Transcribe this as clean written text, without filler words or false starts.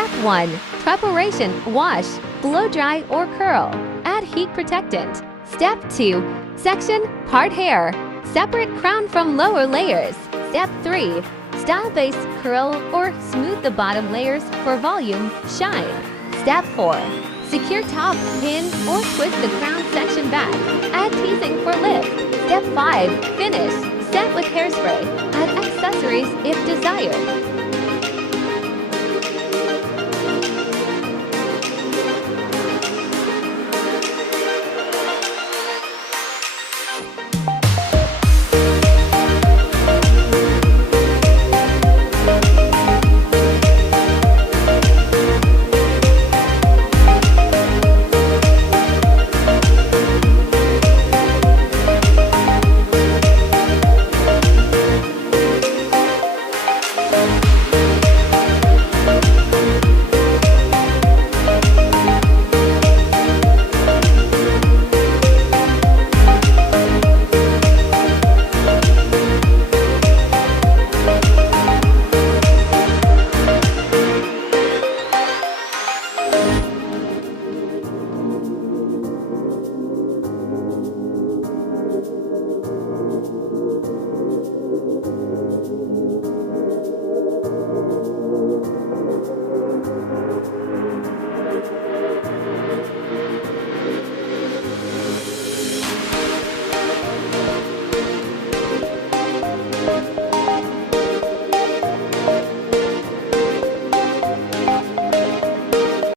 Step 1. Preparation, wash, blow dry or curl. Add heat protectant. Step 2. Section, part hair. Separate crown from lower layers. Step 3. Style base, curl or smooth the bottom layers for volume, shine. Step 4. Secure top, pin or twist the crown section back. Add teasing for lift. Step 5. Finish. Set with hairspray. Add accessories if desired.